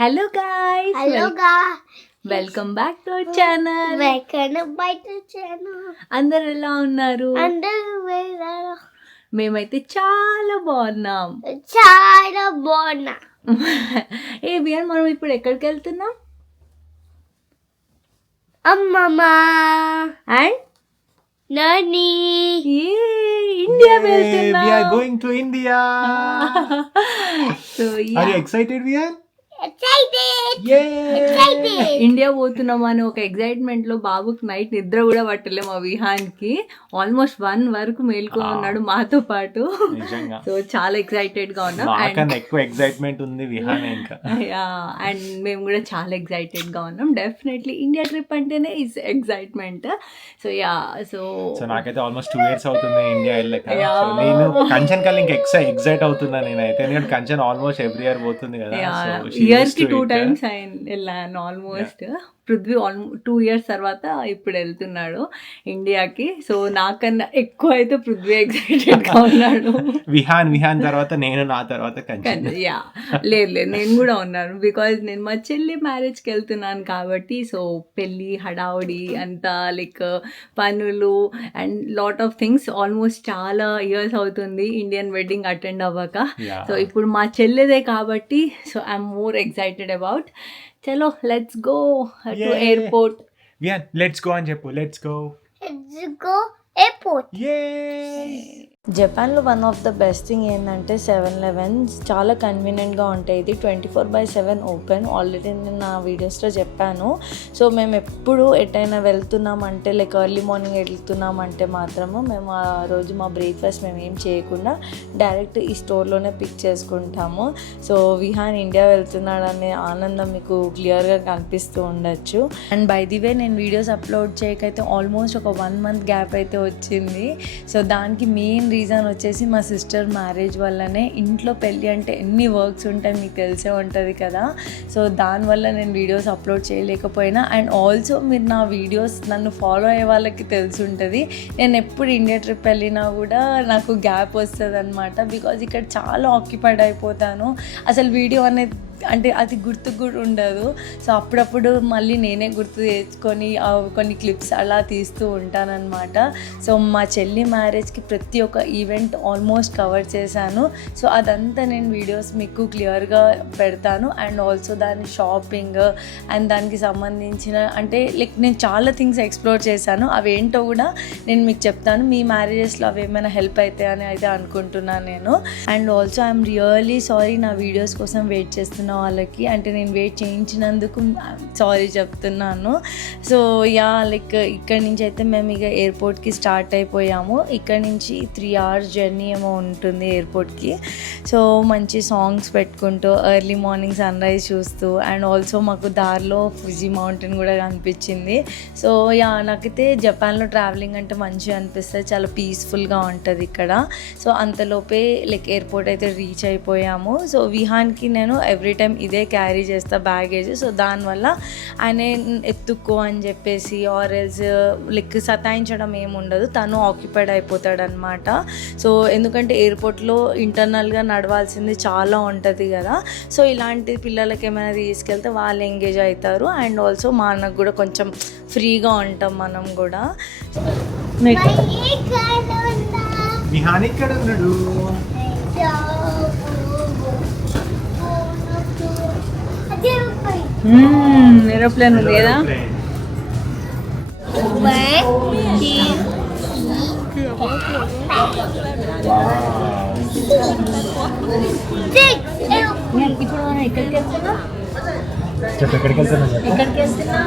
Hello guys, hello guys, welcome back to our channel. welcome back to channel. అందరు ఎలా ఉన్నారు? అందరూ వెళ్ళారు. మేమైతే చాలా బాగున్నాం. చాలా బాగున్నా. ఏ బియాన్, మనం ఇప్పుడు ఎక్కడికి వెళ్తున్నాం? అమ్మమ్మ అండ్ నాని ఇండియా Yay, వెళ్తున్నాం. we are going to India. So Are you excited, Vian? excited. Yay! India పోతున్నాం అని ఒక ఎగ్జైట్మెంట్ లో బాబుకి నైట్ నిద్ర కూడా పట్టలేము. ఆ విహాన్కి ఆల్మోస్ట్ 1 వరకు మేల్కో ఉన్నాడు మాతో పాటు. నిజంగా సో చాలా ఎక్సైటెడ్ గా ఉన్నాం. నాకన్నా ఎక్కువ ఎక్సైట్మెంట్ ఉంది విహాన్ ఇంకా. అండ్ మేము కూడా చాలా ఎక్సైటెడ్ గా ఉన్నాం. డెఫినెట్లీ ఇండియా ట్రిప్ అంటేనే ఇస్ ఎక్సైట్మెంట్. సో సో నాకైతే ఆల్మోస్ట్ 2 years అవుతుంది ఇండియా వెళ్ళక. Yeah. సో నేను కంచన్ కల్లా ఇంకా ఎక్సైట్ అవుతున్నా నేనైతే, ఎందుకంటే కంచన్ ఆల్మోస్ట్ ఎవ్రీ ఇయర్ పోతుంది కదా. So ఇయర్ కి 2 times వెళ్ళాను ఆల్మోస్ట్. పృథ్వీ 2 years తర్వాత ఇప్పుడు వెళ్తున్నాడు ఇండియాకి. సో నాకన్నా ఎక్కువ అయితే పృథ్వీ ఎక్సైటెడ్ గా ఉన్నాడు. విహాన్ తర్వాత నేను, నా తర్వాత కంచన్. లేదు నేను కూడా ఉన్నాను. బికాజ్ నేను మా చెల్లి మ్యారేజ్కి వెళ్తున్నాను కాబట్టి. సో పెళ్ళి హడావుడి అంతా లైక్ పనులు and lot of things. Almost చాలా ఇయర్స్ అవుతుంది ఇండియన్ వెడ్డింగ్ అటెండ్ అవ్వక. Yeah. సో ఇప్పుడు మా చెల్లిదే కాబట్టి so I'm more excited about. చలో let's go to Yay. Airport. Vihaan let's go అని చెప్పు. Let's go. Let's go airport. Yay! జపాన్లో one of the best thing ఏంటంటే 7-Eleven చాలా కన్వీనియంట్గా ఉంటాయి. ఇది 24/7 ఓపెన్. ఆల్రెడీ నేను నా వీడియోస్లో చెప్పాను. సో మేము ఎప్పుడు ఎటైనా వెళ్తున్నామంటే లైక్ ఎర్లీ మార్నింగ్ వెళ్తున్నామంటే మాత్రము మేము ఆ రోజు మా బ్రేక్ఫాస్ట్ మేము ఏం చేయకుండా డైరెక్ట్ ఈ స్టోర్లోనే పిక్ చేసుకుంటాము. సో విహాన్ ఇండియా వెళ్తున్నాడనే ఆనందం మీకు క్లియర్గా కనిపిస్తూ ఉండొచ్చు. అండ్ బై ది వే నేను వీడియోస్ అప్లోడ్ చేయకైతే ఆల్మోస్ట్ ఒక 1 month గ్యాప్ అయితే వచ్చింది. సో దానికి మెయిన్ రీజన్ వచ్చేసి మా సిస్టర్ మ్యారేజ్ వల్లనే. ఇంట్లో పెళ్ళి అంటే ఎన్ని వర్క్స్ ఉంటాయి మీకు తెలిసే ఉంటుంది కదా. సో దానివల్ల నేను వీడియోస్ అప్లోడ్ చేయలేకపోయినా. అండ్ ఆల్సో మీరు నా వీడియోస్ నన్ను ఫాలో అయ్యే వాళ్ళకి తెలిసి ఉంటుంది, నేను ఎప్పుడు ఇండియా ట్రిప్ వెళ్ళినా కూడా నాకు గ్యాప్ వస్తుంది అనమాట. బికాజ్ ఇక్కడ చాలా ఆక్యుపైడ్ అయిపోతాను. అసలు వీడియో అనేది అంటే అది గుర్తుకు కూడా ఉండదు. సో అప్పుడప్పుడు మళ్ళీ నేనే గుర్తు తెచ్చుకొని కొన్ని క్లిప్స్ అలా తీస్తూ ఉంటానన్నమాట. సో మా చెల్లి మ్యారేజ్కి ప్రతి ఒక్క ఈవెంట్ ఆల్మోస్ట్ కవర్ చేశాను. సో అదంతా నేను వీడియోస్ మీకు క్లియర్గా పెడతాను. అండ్ ఆల్సో దాని షాపింగ్ అండ్ దానికి సంబంధించిన అంటే లైక్ నేను చాలా థింగ్స్ ఎక్స్ప్లోర్ చేశాను. అవి ఏంటో కూడా నేను మీకు చెప్తాను. మీ మ్యారేజెస్లో అవి ఏమైనా హెల్ప్ అవుతాయని అయితే అనుకుంటున్నాను నేను. And also I'm really sorry నా వీడియోస్ కోసం వెయిట్ చేస్తున్న వాళ్ళకి. అంటే నేను వెయిట్ చేయించినందుకు సారీ చెప్తున్నాను. సో లైక్ ఇక్కడి నుంచి అయితే మేము ఇక ఎయిర్పోర్ట్కి స్టార్ట్ అయిపోయాము. ఇక్కడ నుంచి 3 hours జర్నీ ఏమో ఉంటుంది ఎయిర్పోర్ట్కి. సో మంచి సాంగ్స్ పెట్టుకుంటూ ఎర్లీ మార్నింగ్ సన్ రైజ్ చూస్తూ అండ్ ఆల్సో మాకు దారిలో ఫుజీ మౌంటైన్ కూడా కనిపించింది. సో నాకైతే జపాన్లో ట్రావెలింగ్ అంటే మంచిగా అనిపిస్తుంది, చాలా పీస్ఫుల్గా ఉంటుంది ఇక్కడ. సో అంతలోపే లైక్ ఎయిర్పోర్ట్ అయితే రీచ్ అయిపోయాము. సో విహాన్కి నేను ఎవ్రీ టైం ఇదే క్యారీ చేస్తా బ్యాగేజ్. సో దానివల్ల ఆయన ఎత్తుక్కో అని చెప్పేసి ఆర్ఎల్స్ లైక్ సతాయించడం ఏముండదు, తను ఆక్యుపైడ్ అయిపోతాడనమాట. సో ఎందుకంటే ఎయిర్పోర్ట్లో ఇంటర్నల్గా నడవాల్సింది చాలా ఉంటుంది కదా. సో ఇలాంటి పిల్లలకి ఏమైనా తీసుకెళ్తే వాళ్ళు ఎంగేజ్ అవుతారు. అండ్ ఆల్సో మనకు కూడా కొంచెం ఫ్రీగా ఉంటాం మనం కూడా. విహాన్ ఇక్కడ ఉన్నాడు. ఏరోప్లేన్ ఉంది కదా. ఇప్పుడు మనం ఎక్కడికి వెళ్తున్నాం? చెప్పు ఎక్కడికి వెళ్తున్నా. ఎక్కడికి వెళ్తున్నాం?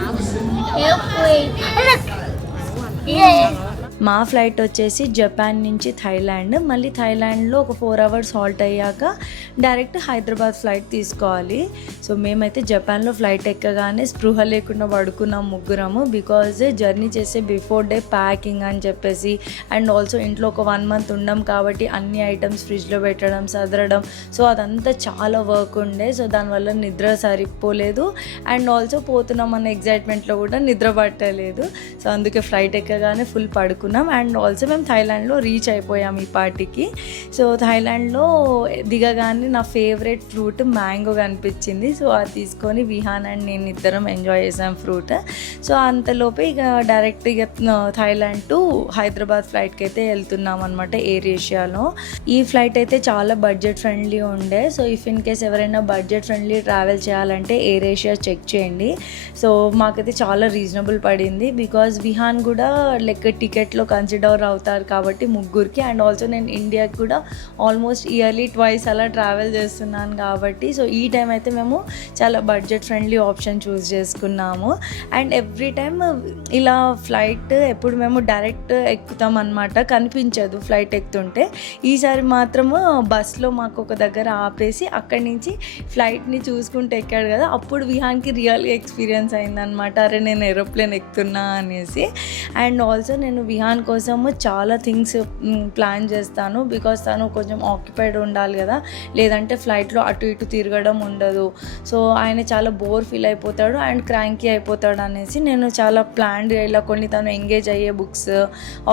మా ఫ్లైట్ వచ్చేసి జపాన్ నుంచి థాయిలాండ్. మళ్ళీ థాయిలాండ్లో ఒక 4 hours హాల్ట్ అయ్యాక డైరెక్ట్ హైదరాబాద్ ఫ్లైట్ తీసుకోవాలి. సో మేమైతే జపాన్లో ఫ్లైట్ ఎక్కగానే స్పృహ లేకుండా పడుకున్నాం ముగ్గురము. బికాజ్ జర్నీ చేసే బిఫోర్ డే ప్యాకింగ్ అని చెప్పేసి అండ్ ఆల్సో ఇంట్లో ఒక 1 month ఉండం కాబట్టి అన్ని ఐటమ్స్ ఫ్రిడ్జ్లో పెట్టడం సదరడం. సో అదంతా చాలా వర్క్ ఉండే. సో దానివల్ల నిద్ర సరిపోలేదు. అండ్ ఆల్సో పోతున్నాం అన్న ఎగ్జైట్మెంట్లో కూడా నిద్ర పట్టలేదు. సో అందుకే ఫ్లైట్ ఎక్కగానే ఫుల్ పడుకున్నాం. చేసుకున్నాం. అండ్ ఆల్సో మేము థాయిలాండ్లో రీచ్ అయిపోయాం ఈ పార్టీకి. సో థాయిలాండ్లో దిగగానే నా ఫేవరెట్ ఫ్రూట్ మ్యాంగో కనిపించింది. సో అది తీసుకొని విహాన్ అండ్ నేను ఇద్దరం ఎంజాయ్ చేసాం ఫ్రూట్. సో అంతలోపే ఇక డైరెక్ట్ ఇక థాయిలాండ్ టు హైదరాబాద్ ఫ్లైట్కి అయితే వెళ్తున్నాం అనమాట ఎయిర్ ఏషియాలో. ఈ ఫ్లైట్ అయితే చాలా బడ్జెట్ ఫ్రెండ్లీ ఉండే. సో ఇఫ్ ఇన్ కేస్ ఎవరైనా బడ్జెట్ ఫ్రెండ్లీ ట్రావెల్ చేయాలంటే ఎయిర్ ఏషియా చెక్ చేయండి. సో మాకైతే చాలా రీజనబుల్ పడింది బికాజ్ విహాన్ కూడా లైక్ టికెట్లో కన్సిడర్ అవుతారు కాబట్టి ముగ్గురికి. అండ్ ఆల్సో నేను ఇండియాకి కూడా ఆల్మోస్ట్ ఇయర్లీ ట్వైస్ అలా ట్రావెల్ చేస్తున్నాను కాబట్టి సో ఈ టైం అయితే మేము చాలా బడ్జెట్ ఫ్రెండ్లీ ఆప్షన్ చూస్ చేసుకున్నాము. అండ్ ఎవ్రీ టైమ్ ఇలా ఫ్లైట్ ఎప్పుడు మేము డైరెక్ట్ ఎక్కుతాం అనమాట, కనిపించదు ఫ్లైట్ ఎక్కుతుంటే. ఈసారి మాత్రము బస్లో మాకు ఒక దగ్గర ఆపేసి అక్కడి నుంచి ఫ్లైట్ని చూసుకుంటూ ఎక్కాడు కదా, అప్పుడు విహాన్కి రియల్గా ఎక్స్పీరియన్స్ అయిందనమాట, అరే నేను ఏరోప్లేన్ ఎక్కుతున్నా అనేసి. అండ్ ఆల్సో నేను విహాన్ కోసము చాలా థింగ్స్ ప్లాన్ చేస్తాను బికాస్ తను కొంచెం ఆక్యుపైడ్ ఉండాలి కదా, లేదంటే ఫ్లైట్లో అటు ఇటు తిరగడం ఉండదు. సో ఆయన చాలా బోర్ ఫీల్ అయిపోతాడు అండ్ క్రాంకీ అయిపోతాడు అనేసి నేను చాలా ప్లాన్డ్ ఇలా కొన్ని తను ఎంగేజ్ అయ్యే books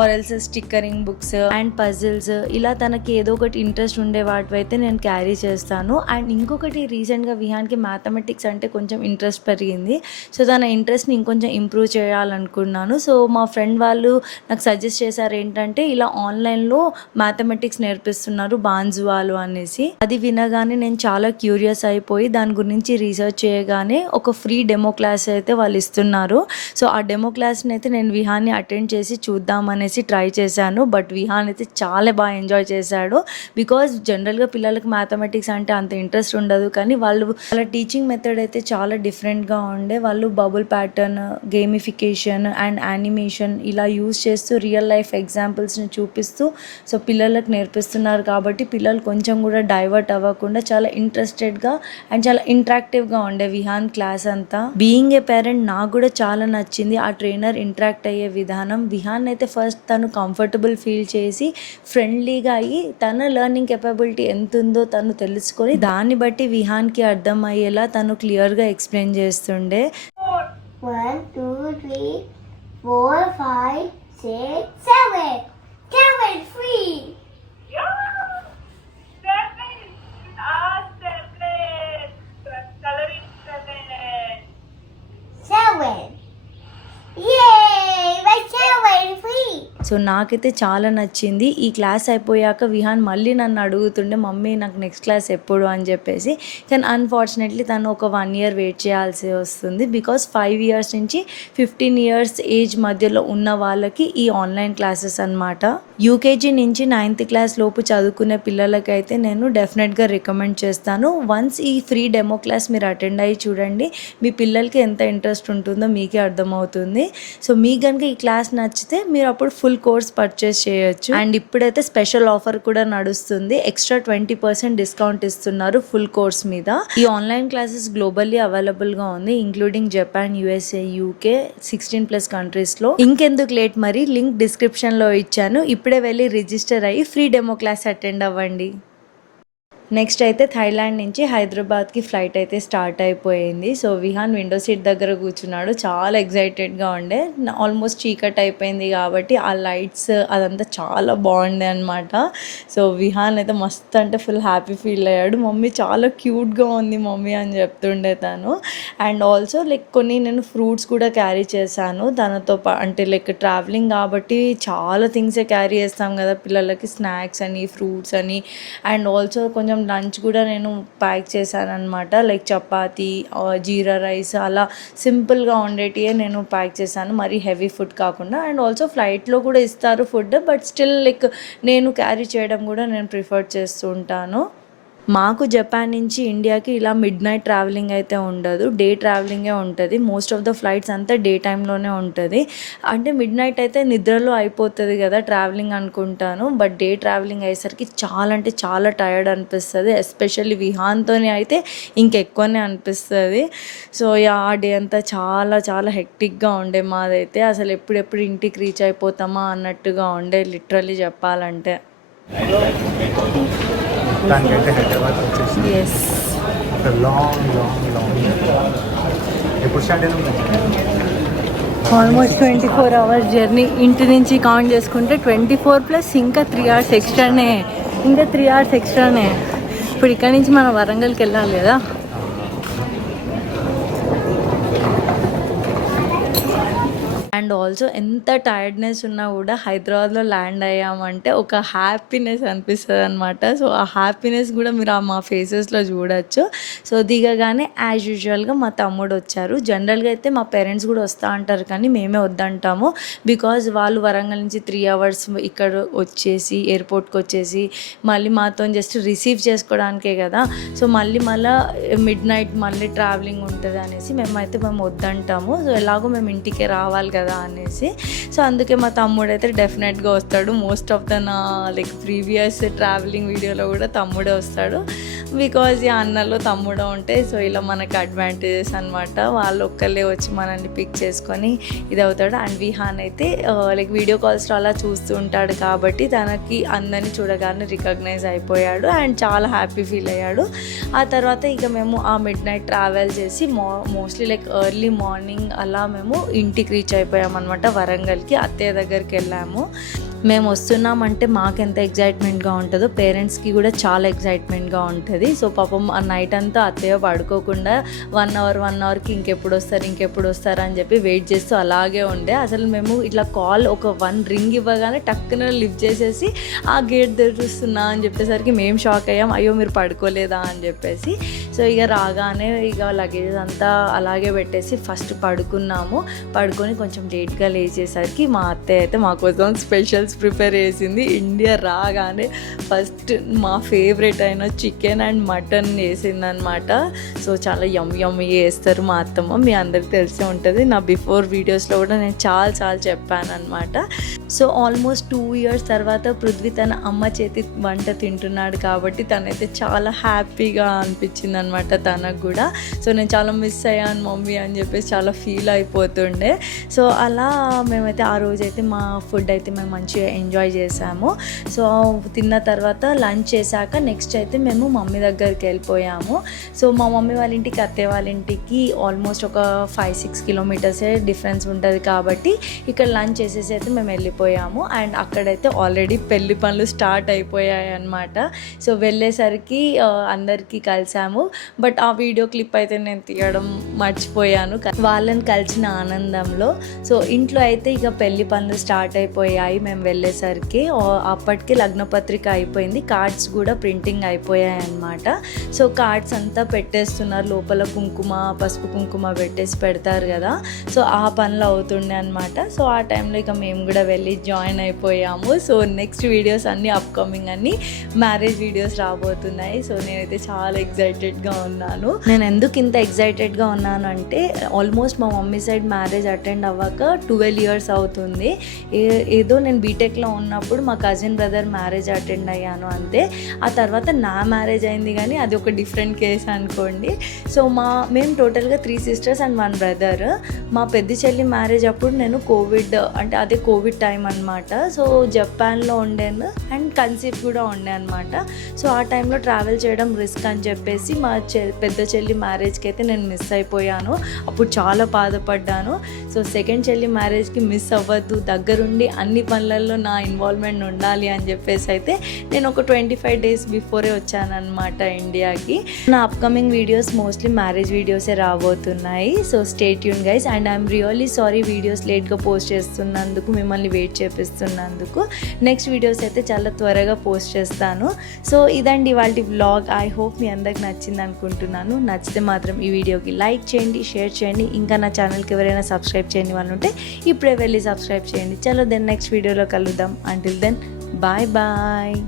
or else stickering books and puzzles ఇలా తనకి ఏదో ఒకటి ఇంట్రెస్ట్ ఉండే వాటివైతే నేను క్యారీ చేస్తాను. అండ్ ఇంకొకటి రీసెంట్గా విహాన్కి మ్యాథమెటిక్స్ అంటే కొంచెం ఇంట్రెస్ట్ పెరిగింది. సో తన ఇంట్రెస్ట్ని ఇంకొంచెం ఇంప్రూవ్ చేయాలనుకున్నాను. సో మా ఫ్రెండ్ వాళ్ళు నాకు సజెస్ట్ చేశారు ఏంటంటే ఇలా ఆన్లైన్లో మ్యాథమెటిక్స్ నేర్పిస్తున్నారు బాన్జువాలు అనేసి. అది వినగానే నేను చాలా క్యూరియస్ అయిపోయి దాని గురించి రీసెర్చ్ చేయగానే ఒక ఫ్రీ డెమో క్లాస్ అయితే వాళ్ళు ఇస్తున్నారు. సో ఆ డెమో క్లాస్ని అయితే నేను విహాన్ని అటెండ్ చేసి చూద్దామనేసి ట్రై చేశాను. బట్ విహాన్ అయితే చాలా బాగా ఎంజాయ్ చేశాడు బికాజ్ జనరల్గా పిల్లలకి మ్యాథమెటిక్స్ అంటే అంత ఇంట్రెస్ట్ ఉండదు, కానీ వాళ్ళ టీచింగ్ మెథడ్ అయితే చాలా డిఫరెంట్గా ఉండే. వాళ్ళు bubble pattern, gamification and animation ఇలా యూజ్ చేస్తూ రియల్ లైఫ్ ఎగ్జాంపుల్స్ని చూపిస్తూ సో పిల్లలకు నేర్పిస్తున్నారు కాబట్టి పిల్లలు కొంచెం కూడా డైవర్ట్ అవ్వకుండా చాలా ఇంట్రెస్టెడ్గా అండ్ చాలా ఇంట్రాక్టివ్గా ఉండే విహాన్ క్లాస్ అంతా. బీయింగ్ ఏ పేరెంట్ నాకు కూడా చాలా నచ్చింది ఆ ట్రైనర్ ఇంటరాక్ట్ అయ్యే విధానం. విహాన్ అయితే ఫస్ట్ తను కంఫర్టబుల్ ఫీల్ చేసి ఫ్రెండ్లీగా అయ్యి తన లెర్నింగ్ కెపబిలిటీ ఎంత ఉందో తను తెలుసుకొని దాన్ని బట్టి విహాన్కి అర్థమయ్యేలా తను క్లియర్గా ఎక్స్ప్లెయిన్ చేస్తుండే. 1, 2, 3, 4, 5, 6, 7. 7 free. Seven. Yay! My 7 free. So నాకైతే చాలా నచ్చింది. ఈ క్లాస్ అయిపోయాక విహాన్ మళ్ళీ నన్ను అడుగుతుండే మమ్మీ నాకు నెక్స్ట్ క్లాస్ ఎప్పుడు అని చెప్పేసి. కానీ అన్ఫార్చునేట్లీ తను ఒక 1 year వెయిట్ చేయాల్సి వస్తుంది బికాస్ 5 years నుంచి 15 years ఏజ్ మధ్యలో ఉన్న వాళ్ళకి ఈ ఆన్లైన్ క్లాసెస్ అనమాట. యూకేజీ నుంచి 9th class లోపు చదువుకునే పిల్లలకైతే నేను డెఫినెట్గా రికమెండ్ చేస్తాను. వన్స్ ఈ ఫ్రీ డెమో క్లాస్ మీరు అటెండ్ అయ్యి చూడండి, మీ పిల్లలకి ఎంత ఇంట్రెస్ట్ ఉంటుందో మీకే అర్థమవుతుంది. సో మీకు కనుక ఈ క్లాస్ నచ్చితే మీరు అప్పుడు ఫుల్ కోర్స్ పర్చేస్ చేయొచ్చు. అండ్ ఇప్పుడైతే స్పెషల్ ఆఫర్ కూడా నడుస్తుంది, ఎక్స్ట్రా 20% డిస్కౌంట్ ఇస్తున్నారు ఫుల్ కోర్స్ మీద. ఈ ఆన్లైన్ క్లాసెస్ గ్లోబల్లీ అవైలబుల్ గా ఉంది ఇంక్లూడింగ్ జపాన్, USA, UK 16+ కంట్రీస్లో. ఇంకెందుకు లేట్, మరి లింక్ డిస్క్రిప్షన్ లో ఇచ్చాను, ఇప్పుడే వెళ్ళి రిజిస్టర్ అయ్యి ఫ్రీ డెమో క్లాస్ అటెండ్ అవ్వండి. నెక్స్ట్ అయితే థాయిలాండ్ నుంచి హైదరాబాద్కి ఫ్లైట్ అయితే స్టార్ట్ అయిపోయింది. సో విహాన్ విండో సీట్ దగ్గర కూర్చున్నాడు, చాలా ఎగ్జైటెడ్గా ఉండే. ఆల్మోస్ట్ చీకట్ అయిపోయింది కాబట్టి ఆ లైట్స్ అదంతా చాలా బాగుండే అనమాట. సో విహాన్ అయితే మస్తు అంటే ఫుల్ హ్యాపీ ఫీల్ అయ్యాడు. మమ్మీ చాలా క్యూట్గా ఉంది మమ్మీ అని చెప్తుండే తను. అండ్ ఆల్సో లైక్ కొన్ని నేను ఫ్రూట్స్ కూడా క్యారీ చేశాను తనతో అంటే లైక్ ట్రావెలింగ్ కాబట్టి చాలా థింగ్సే క్యారీ చేస్తాం కదా పిల్లలకి, స్నాక్స్ అని, ఫ్రూట్స్ అని. అండ్ ఆల్సో కొంచెం లంచ్ కూడా నేను ప్యాక్ చేశాను అనమాట, లైక్ చపాతీ, జీరా రైస్ అలా సింపుల్గా ఉండేటివే నేను ప్యాక్ చేశాను, మరీ హెవీ ఫుడ్ కాకుండా. అండ్ ఆల్సో ఫ్లైట్లో కూడా ఇస్తారు ఫుడ్, బట్ స్టిల్ లైక్ నేను క్యారీ చేయడం కూడా నేను ప్రిఫర్ చేస్తూ ఉంటాను. మాకు జపాన్ నుంచి ఇండియాకి ఇలా మిడ్ నైట్ ట్రావెలింగ్ అయితే ఉండదు, డే ట్రావెలింగే ఉంటుంది. మోస్ట్ ఆఫ్ ద ఫ్లైట్స్ అంతా డే టైంలోనే ఉంటుంది. అంటే మిడ్ నైట్ అయితే నిద్రలో అయిపోతుంది కదా ట్రావెలింగ్ అనుకుంటాను, బట్ డే ట్రావెలింగ్ అయ్యేసరికి చాలా అంటే చాలా టైర్డ్ అనిపిస్తుంది. ఎస్పెషల్లీ విహాన్తోనే అయితే ఇంకెక్కువనే అనిపిస్తుంది. సో ఆ డే అంతా చాలా చాలా హెక్టిక్గా ఉండే మాదైతే. అసలు ఎప్పుడెప్పుడు ఇంటికి రీచ్ అయిపోతామా అన్నట్టుగా ఉండే లిటరల్లీ చెప్పాలంటే. దానికైతే హైదరాబాద్ వచ్చేసి ఎస్ లాంగ్ ఎప్పుడు స్టార్ట్ అయినా ఆల్మోస్ట్ 24 hours జర్నీ. ఇంటి నుంచి కౌంట్ చేసుకుంటే 24 ప్లస్ ఇంకా 3 hours ఎక్స్ట్రానే. ఇప్పుడు ఇక్కడ నుంచి మనం వరంగల్కి వెళ్ళాలి కదా. అండ్ ఆల్సో ఎంత టైర్డ్నెస్ ఉన్నా కూడా హైదరాబాద్లో ల్యాండ్ అయ్యామంటే ఒక హ్యాపీనెస్ అనిపిస్తుంది అనమాట. సో ఆ హ్యాపీనెస్ కూడా మీరు మా ఫేసెస్లో చూడొచ్చు. సో దిగగానే యాజ్ యూజువల్గా మా తమ్ముడు వచ్చారు. జనరల్గా అయితే మా పేరెంట్స్ కూడా వస్తూ అంటారు కానీ మేమే వద్దంటాము. బికాజ్ వాళ్ళు వరంగల్ నుంచి 3 hours ఇక్కడ వచ్చేసి ఎయిర్పోర్ట్కి వచ్చేసి మళ్ళీ మాతో జస్ట్ రిసీవ్ చేసుకోవడానికే కదా. సో మళ్ళీ మిడ్ నైట్ మళ్ళీ ట్రావెలింగ్ ఉంటుంది అనేసి మేము వద్దంటాము. సో ఎలాగో మేము ఇంటికే రావాలి కదా అనేసి. సో అందుకే మా తమ్ముడు అయితే డెఫినెట్గా వస్తాడు. మోస్ట్ ఆఫ్ ద నా లైక్ ప్రీవియస్ ట్రావెలింగ్ వీడియోలో కూడా తమ్ముడే వస్తాడు. బికాజ్ ఈ అన్నలో తమ్ముడు ఉంటే సో ఇలా మనకు అడ్వాంటేజెస్ అనమాట. వాళ్ళు ఒక్కళ్ళే వచ్చి మనల్ని పిక్ చేసుకొని ఇది అవుతాడు. అండ్ విహాన్ అయితే లైక్ వీడియో కాల్స్లో అలా చూస్తూ ఉంటాడు కాబట్టి తనకి అందరినీ చూడగానే రికగ్నైజ్ అయిపోయాడు అండ్ చాలా హ్యాపీ ఫీల్ అయ్యాడు. ఆ తర్వాత ఇక మేము ఆ మిడ్ నైట్ ట్రావెల్ చేసి మోస్ట్లీ లైక్ ఎర్లీ మార్నింగ్ అలా మేము ఇంటికి రీచ్ అయిపోయామన్నమాట. వరంగల్కి అత్తయ్య దగ్గరికి వెళ్ళాము. మేము వస్తున్నామంటే మాకు ఎంత ఎగ్జైట్మెంట్గా ఉంటుందో పేరెంట్స్కి కూడా చాలా ఎగ్జైట్మెంట్గా ఉంటుంది. సో పాపం ఆ నైట్ అంతా అత్తయ్య పడుకోకుండా 1 hourకి ఇంకెప్పుడు వస్తారు అని చెప్పి వెయిట్ చేస్తూ అలాగే ఉండే. అసలు మేము ఇట్లా కాల్ ఒక 1 రింగ్ ఇవ్వగానే టక్కున లిఫ్ట్ చేసేసి ఆ గేట్ తెరుస్తున్నా అని చెప్పేసరికి మేము షాక్ అయ్యాం. అయ్యో మీరు పడుకోలేదా అని చెప్పేసి. సో ఇక రాగానే ఇక లగేజ్ అంతా అలాగే పెట్టేసి ఫస్ట్ పడుకొని కొంచెం లేట్గా లేచేసరికి మా అత్తయ్య అయితే మా కోసం స్పెషల్స్ ప్రిపేర్ చేసింది. ఇండియా రాగానే ఫస్ట్ మా ఫేవరెట్ అయిన చికెన్ అండ్ మటన్ వేసిందనమాట. సో చాలా యమ్మీ వేస్తారు మా అత్తమ్మ. మీ అందరికి తెలిసే ఉంటుంది. నా బిఫోర్ వీడియోస్లో కూడా నేను చాలా చెప్పాను అనమాట. సో ఆల్మోస్ట్ 2 years తర్వాత పృథ్వీ తన అమ్మ చేతి వంట తింటున్నాడు కాబట్టి తనైతే చాలా హ్యాపీగా అనిపించింది అనమాట తనకు కూడా. సో నేను చాలా మిస్ అయ్యాను మమ్మీ అని చెప్పేసి చాలా ఫీల్ అయిపోతుండే. సో అలా మేమైతే ఆ రోజైతే మా ఫుడ్ అయితే మేము మంచిగా ఎంజాయ్ చేసాము. సో తిన్న తర్వాత లంచ్ చేశాక నెక్స్ట్ అయితే మేము మమ్మీ దగ్గరికి వెళ్ళిపోయాము. సో మా మమ్మీ వాళ్ళ ఇంటికి అత్తయ్య వాళ్ళ ఇంటికి ఆల్మోస్ట్ ఒక 5-6 kilometers డిఫరెన్స్ ఉంటుంది కాబట్టి ఇక్కడ లంచ్ చేసేసి అయితే మేము వెళ్ళిపోయాము. అండ్ అక్కడైతే ఆల్రెడీ పెళ్లి పనులు స్టార్ట్ అయిపోయాయి అన్నమాట. సో వెళ్ళేసరికి అందరికీ కలిసాము. బట్ ఆ వీడియో క్లిప్ అయితే నేను తీయడం మర్చిపోయాను వాళ్ళని కలిసిన ఆనందంలో. సో ఇంట్లో అయితే ఇక పెళ్లి పనులు స్టార్ట్ అయిపోయాయి. మేము వెళ్ళేసరికి అప్పటికి లగ్నపత్రిక అయిపోయింది. కార్డ్స్ కూడా ప్రింటింగ్ అయిపోయాయి అన్నమాట. సో కార్డ్స్ అంతా పెట్టేస్తున్నారు. లోపల పసుపు కుంకుమ పెట్టేసి పెడతారు కదా. సో ఆ పనులు అవుతుండే అనమాట. సో ఆ టైంలో ఇక మేము కూడా వెళ్ళి జాయిన్ అయిపోయాము. సో నెక్స్ట్ వీడియోస్ అన్నీ అప్కమింగ్ అన్ని మ్యారేజ్ వీడియోస్ రాబోతున్నాయి. సో నేనైతే చాలా ఎగ్జైటెడ్గా ఉన్నాను. నేను ఎందుకు ఇంత ఎగ్జైటెడ్గా ఉన్నాను అంటే ఆల్మోస్ట్ మా మమ్మీ సైడ్ మ్యారేజ్ అటెండ్ అవ్వక 12 years అవుతుంది. ఏదో నేను బీటెక్లో ఉన్నప్పుడు మా కజిన్ బ్రదర్ మ్యారేజ్ అటెండ్ అయ్యాను అంతే. ఆ తర్వాత నా మ్యారేజ్ అయింది కానీ అది ఒక డిఫరెంట్ కేస్ అనుకోండి. సో మేము టోటల్గా 3 sisters అండ్ 1 brother. మా పెద్ద చెల్లి మ్యారేజ్ అప్పుడు నేను కోవిడ్ టైం అనమాట. సో జపాన్లో ఉండాను అండ్ కన్సీవ్ కూడా ఉండే అనమాట. సో ఆ టైంలో ట్రావెల్ చేయడం రిస్క్ అని చెప్పేసి మా పెద్ద చెల్లి మ్యారేజ్కి అయితే నేను మిస్ అయిపోయాను. అప్పుడు చాలా బాధపడ్డాను. సో సెకండ్ చెల్లి మ్యారేజ్కి మిస్ అవ్వద్దు, దగ్గరుండి అన్ని పనులలో నా ఇన్వాల్వ్మెంట్ ఉండాలి అని చెప్పేసి అయితే నేను ఒక 25 days బిఫోరే వచ్చానమాట ఇండియాకి. నా అప్కమింగ్ వీడియోస్ మోస్ట్లీ మ్యారేజ్ వీడియోసే రాబోతున్నాయి. So stay tune guys. And I'm really sorry videos లేట్గా పోస్ట్ చేస్తున్నందుకు, మిమ్మల్ని వెయిట్ చేపిస్తున్నందుకు. నెక్స్ట్ వీడియోస్ అయితే చాలా త్వరగా పోస్ట్ చేస్తాను. సో ఇదండి వాళ్ళ వ్లాగ్. ఐ హోప్ మీ అందరికి నచ్చింది అనుకుంటున్నాను. నచ్చితే మాత్రం ఈ వీడియోకి లైక్ చేయండి, షేర్ చేయండి. ఇంకా నా ఛానల్కి ఎవరైనా సబ్స్క్రైబ్ చేయని వాళ్ళు ఉంటే ఇప్పుడే వెళ్ళి సబ్స్క్రైబ్ చేయండి. చలో దెన్ నెక్స్ట్ వీడియోలో కలుద్దాం. Until then bye.